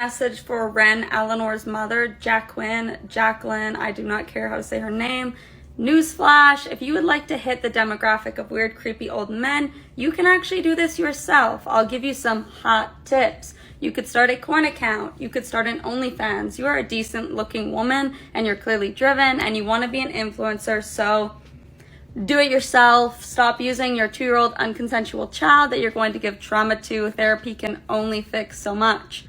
Message for Wren Eleanor's mother, Jacqueline, I do not care how to say her name. Newsflash, if you would like to hit the demographic of weird, creepy old men, you can actually do this yourself. I'll give you some hot tips. You could start a corn account. You could start an OnlyFans. You are a decent looking woman and you're clearly driven and you want to be an influencer, so do it yourself. Stop using your 2-year-old unconsensual child that you're going to give trauma to. Therapy can only fix so much.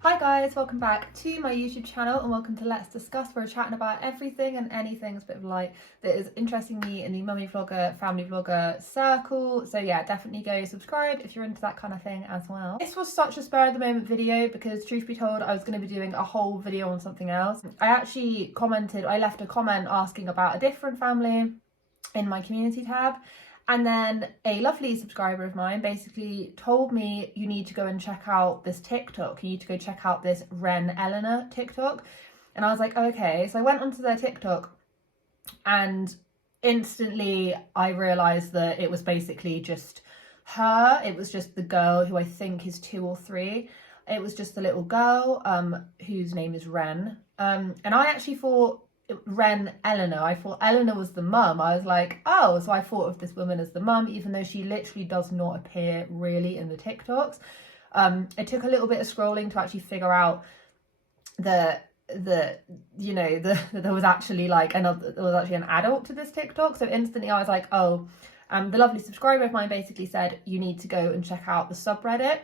Hi guys, welcome back to my YouTube channel and welcome to Let's Discuss, where we're chatting about everything and anything, it's a bit of light, that is interesting me in the mummy vlogger, family vlogger circle. So yeah, definitely go subscribe if you're into that kind of thing as well. This was such a spur of the moment video because truth be told, I was going to be doing a whole video on something else. I left a comment asking about a different family in my community tab. And then a lovely subscriber of mine basically told me, you need to go and check out this TikTok. You need to go check out this Wren Eleanor Tik Tok. And I was like, okay. So I went onto their TikTok and instantly I realised that it was basically just her. It was just the girl who I think is 2 or 3. It was just the little girl whose name is Wren. And I actually thought Wren Eleanor. I thought Eleanor was the mum. I was like, oh, so I thought of this woman as the mum, even though she literally does not appear really in the TikToks. It took a little bit of scrolling to actually figure out that there was actually an adult to this TikTok. So instantly I was like, oh, the lovely subscriber of mine basically said you need to go and check out the subreddit.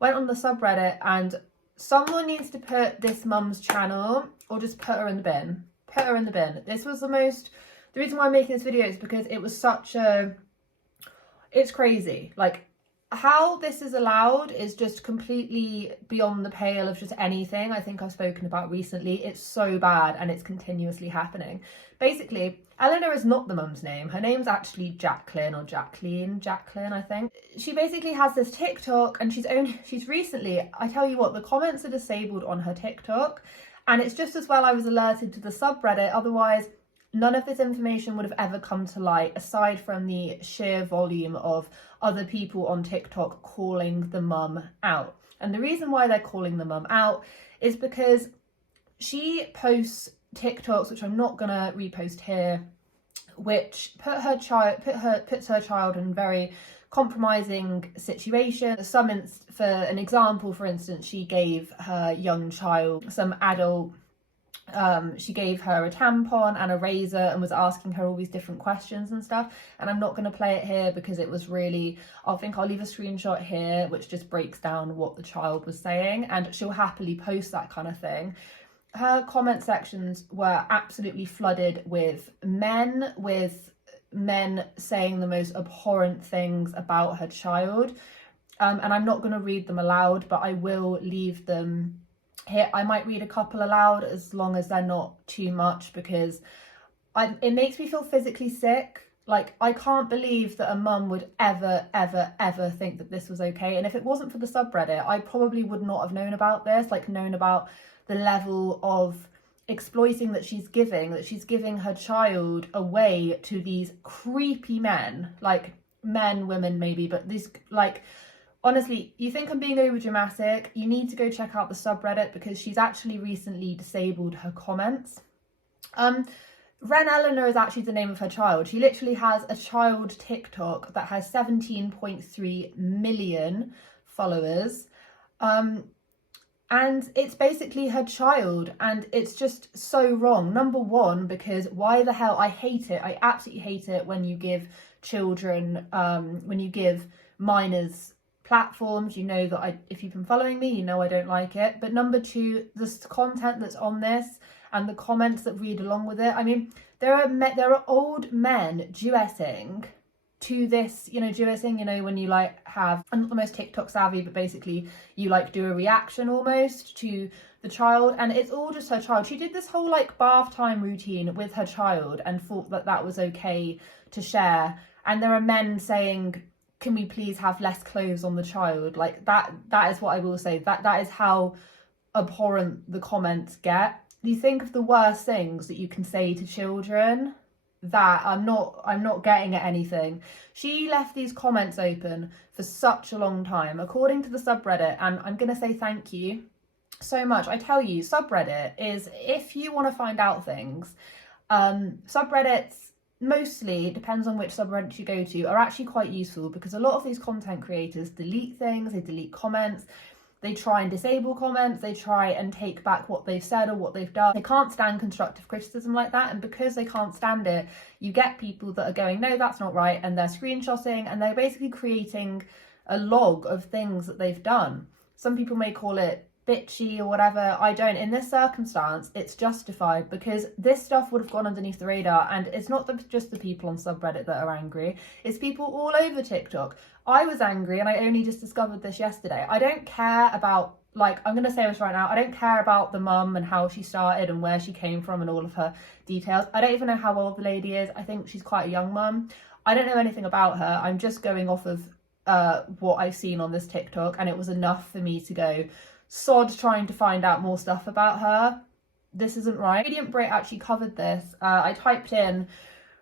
Went on the subreddit and someone needs to put this mum's channel or just put her in the bin. Put her in the bin. This was the reason why I'm making this video is because it was it's crazy. Like, how this is allowed is just completely beyond the pale of just anything I think I've spoken about recently. It's so bad and it's continuously happening. Basically, Eleanor is not the mum's name. Her name's actually Jacqueline, I think. She basically has this TikTok and she's recently, I tell you what, the comments are disabled on her TikTok. And it's just as well I was alerted to the subreddit, otherwise none of this information would have ever come to light, aside from the sheer volume of other people on TikTok calling the mum out. And the reason why they're calling the mum out is because she posts TikToks, which I'm not gonna repost here, which puts her child in very compromising situation. For an example, for instance, she gave her young child she gave her a tampon and a razor and was asking her all these different questions and stuff. And I'm not going to play it here because it was really, I'll leave a screenshot here which just breaks down what the child was saying, and she'll happily post that kind of thing. Her comment sections were absolutely flooded with men saying the most abhorrent things about her child, and I'm not going to read them aloud, but I will leave them here. I might read a couple aloud as long as they're not too much, because it makes me feel physically sick. Like, I can't believe that a mum would ever think that this was okay. And if it wasn't for the subreddit, I probably would not have known about this, known about the level of exploiting that she's giving her child away to these creepy men, women maybe, but these, honestly, you think I'm being over dramatic? You need to go check out the subreddit because she's actually recently disabled her comments. Wren Eleanor is actually the name of her child. She literally has a child TikTok that has 17.3 million followers. And it's basically her child, and it's just so wrong. Number one, because why the hell, I hate it. I absolutely hate it when you give children, when you give minors platforms. You know that if you've been following me, you know I don't like it. But number two, the content that's on this and the comments that read along with it. I mean, there are old men duetting to this, duetting, when you have, I'm not the most TikTok savvy, but basically you do a reaction almost to the child, and it's all just her child. She did this whole bath time routine with her child and thought that that was okay to share. And there are men saying, can we please have less clothes on the child? That is what I will say. That is how abhorrent the comments get. You think of the worst things that you can say to children, that I'm not getting at anything. She left these comments open for such a long time, according to the subreddit, and I'm gonna say thank you so much. I tell you, subreddit is, if you want to find out things, subreddits, mostly, it depends on which subreddit you go to, are actually quite useful, because a lot of these content creators delete things, they delete comments, they try and disable comments, they try and take back what they've said or what they've done. They can't stand constructive criticism like that, and because they can't stand it, you get people that are going, no, that's not right, and they're screenshotting, and they're basically creating a log of things that they've done. Some people may call it bitchy or whatever. I don't. In this circumstance, it's justified, because this stuff would have gone underneath the radar, and it's not just the people on subreddit that are angry, it's people all over TikTok. I was angry, and I only just discovered this yesterday. I don't care about, like, I'm going to say this right now, I don't care about the mum and how she started and where she came from and all of her details. I don't even know how old the lady is. I think she's quite a young mum. I don't know anything about her. I'm just going off of what I've seen on this TikTok, and it was enough for me to go, sod trying to find out more stuff about her. This isn't right. Radiant Brit actually covered this. I typed in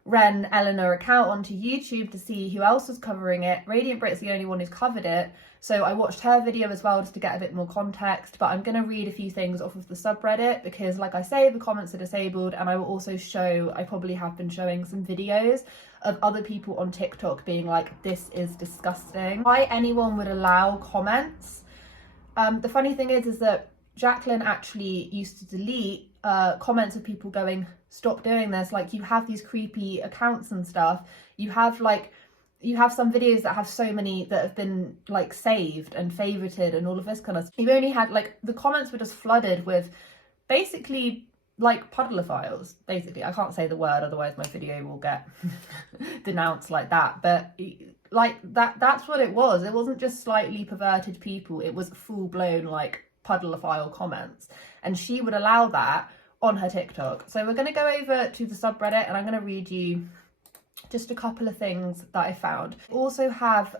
Wren Eleanor account onto YouTube to see who else was covering it. Radiant Brit's the only one who's covered it, so I watched her video as well just to get a bit more context. But I'm going to read a few things off of the subreddit, because like I say, the comments are disabled, and I will also show, I probably have been showing some videos of other people on TikTok being like, this is disgusting. Why anyone would allow comments. The funny thing is that Jacqueline actually used to delete comments of people going, stop doing this. Like, you have these creepy accounts and stuff. You have some videos that have so many that have been like saved and favorited and all of this kind of stuff. You've only had, like, the comments were just flooded with basically like puddlephiles. Basically, I can't say the word, otherwise my video will get denounced like that. But like that's what it was. It wasn't just slightly perverted people, it was full-blown like puddlephile comments, and she would allow that on her TikTok. So we're going to go over to the subreddit, and I'm going to read you just a couple of things that I found. Also have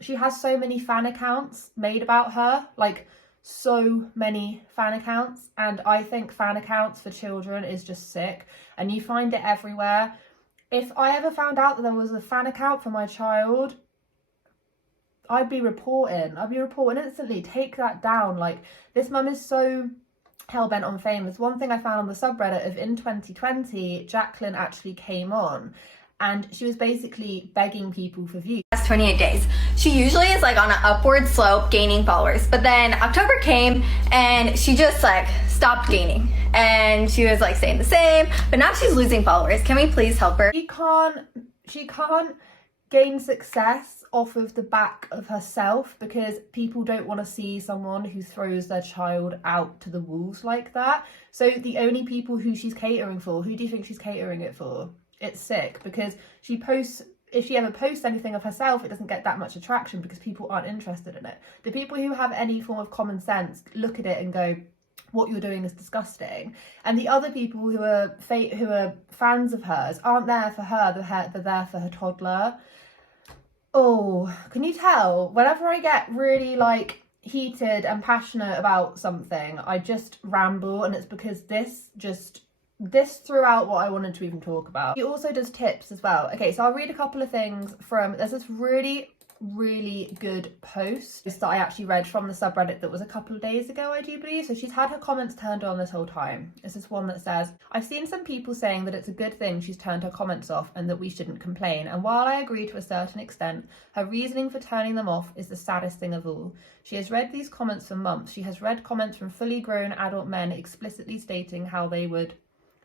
she has so many fan accounts made about her, like so many fan accounts, and I think fan accounts for children is just sick, and you find it everywhere. If I ever found out that there was a fan account for my child, I'd be reporting instantly. Take that down. Like, this mum is so hell-bent on fame. There's one thing I found on the subreddit of, in 2020, Jacqueline actually came on, and she was basically begging people for views. 28 days. She usually is like on an upward slope gaining followers, but then October came and she just like stopped gaining, and she was like staying the same, but now she's losing followers. Can we please help her? She can't gain success off of the back of herself, because people don't want to see someone who throws their child out to the wolves like that. So the only people who she's catering for, who do you think she's catering it for? It's sick, because she posts, if she ever posts anything of herself, it doesn't get that much attraction because people aren't interested in it. The people who have any form of common sense look at it and go, what you're doing is disgusting. And the other people who are fans of hers aren't there for her, they're there for her toddler. Oh, can you tell? Whenever I get really like heated and passionate about something, I just ramble, and it's because this threw out what I wanted to even talk about. He also does tips as well. Okay, so I'll read a couple of things from, there's this really good post that I actually read from the subreddit that was a couple of days ago, I do believe. So she's had her comments turned on this whole time. This is one that says, I've seen some people saying that it's a good thing she's turned her comments off and that we shouldn't complain. And while I agree to a certain extent, her reasoning for turning them off is the saddest thing of all. She has read these comments for months. She has read comments from fully grown adult men explicitly stating how they would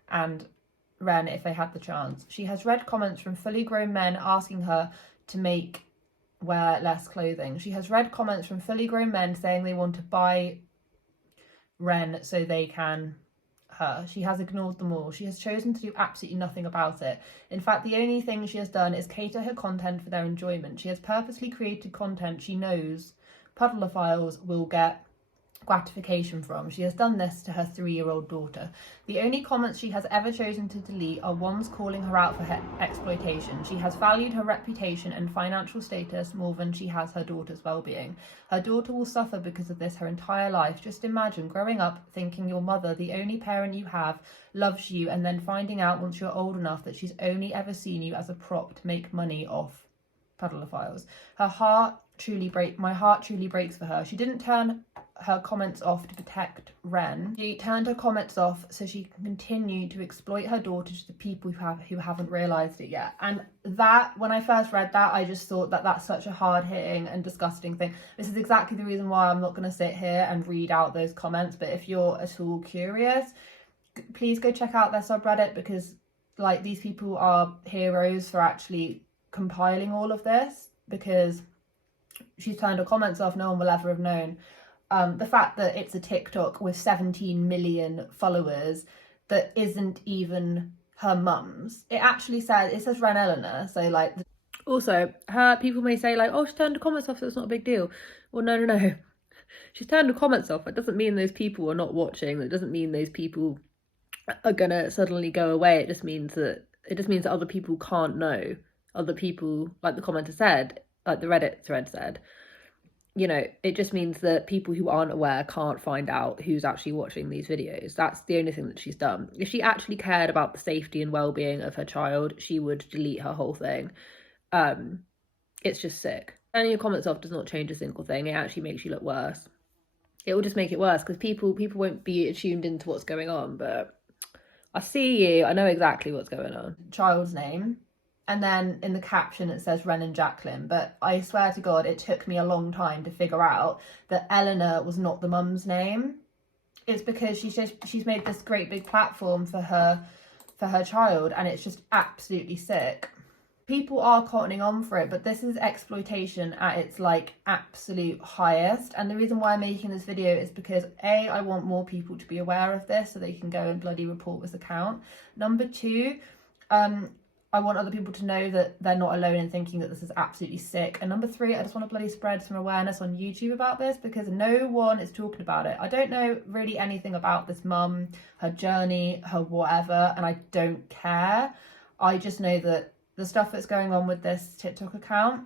and Wren if they had the chance. She has read comments from fully grown men asking her to wear less clothing. She has read comments from fully grown men saying they want to buy Wren so they can her. She has ignored them all. She has chosen to do absolutely nothing about it. In fact, the only thing she has done is cater her content for their enjoyment. She has purposely created content she knows puddlephiles will get gratification from. She has done this to her 3-year-old daughter. The only comments she has ever chosen to delete are ones calling her out for her exploitation. She has valued her reputation and financial status more than she has her daughter's well-being. Her daughter will suffer because of this her entire life. Just imagine growing up thinking your mother, the only parent you have, loves you, and then finding out once you're old enough that she's only ever seen you as a prop to make money off pedophiles. My heart truly breaks for her. She didn't turn her comments off to protect Wren. She turned her comments off so she can continue to exploit her daughter to the people who haven't realised it yet. And that, when I first read that, I just thought that that's such a hard-hitting and disgusting thing. This is exactly the reason why I'm not going to sit here and read out those comments, but if you're at all curious, please go check out their subreddit, because like, these people are heroes for actually compiling all of this, because she's turned her comments off. No one will ever have known. The fact that it's a TikTok with 17 million followers that isn't even her mum's. It says Wren Eleanor, so like. Also, people may say like, oh, she turned her comments off, so it's not a big deal. Well, no. She's turned her comments off. It doesn't mean those people are not watching. It doesn't mean those people are gonna suddenly go away. It just means that other people can't know. Other people, like the commenter said, like the Reddit thread said, you know, it just means that people who aren't aware can't find out who's actually watching these videos. That's the only thing that she's done. If she actually cared about the safety and well-being of her child, she would delete her whole thing. It's just sick. Turning your comments off does not change a single thing. It actually makes you look worse. It will just make it worse, because people won't be attuned into what's going on. But I see you. I know exactly what's going on. Child's name. And then in the caption it says Wren and Jacqueline, but I swear to God, it took me a long time to figure out that Eleanor was not the mum's name. It's because she's made this great big platform for her child, and it's just absolutely sick. People are cottoning on for it, but this is exploitation at its like absolute highest. And the reason why I'm making this video is because A, I want more people to be aware of this so they can go and bloody report this account. Number 2, I want other people to know that they're not alone in thinking that this is absolutely sick. And number 3, I just want to bloody spread some awareness on YouTube about this, because no one is talking about it. I don't know really anything about this mum, her journey, her whatever, and I don't care. I just know that the stuff that's going on with this TikTok account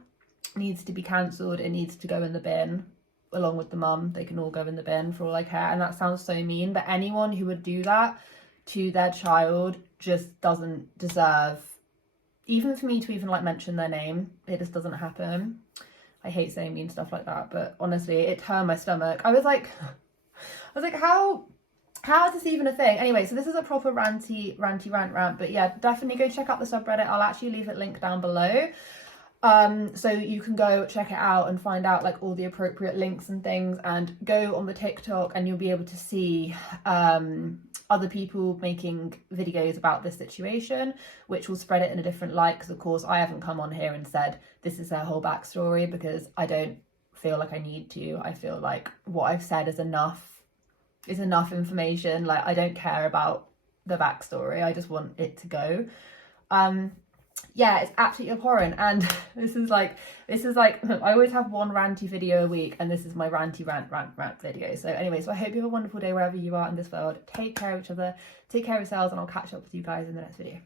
needs to be cancelled. It needs to go in the bin along with the mum. They can all go in the bin for all I care. And that sounds so mean, but anyone who would do that to their child just doesn't deserve, even for me to even like mention their name. It just doesn't happen. I hate saying mean stuff like that, but honestly, it turned my stomach. I was like, how is this even a thing? Anyway, so this is a proper ranty rant, but yeah, definitely go check out the subreddit. I'll actually leave it linked down below. So you can go check it out and find out like all the appropriate links and things, and go on the TikTok and you'll be able to see other people making videos about this situation, which will spread it in a different light, because of course I haven't come on here and said this is their whole backstory, because I don't feel like I need to. I feel like what I've said is enough information. Like, I don't care about the backstory, I just want it to go. Yeah, it's absolutely abhorrent. And this is like I always have one ranty video a week, and this is my ranty rant video. So anyway, so I hope you have a wonderful day wherever you are in this world. Take care of each other, take care of yourselves, and I'll catch up with you guys in the next video.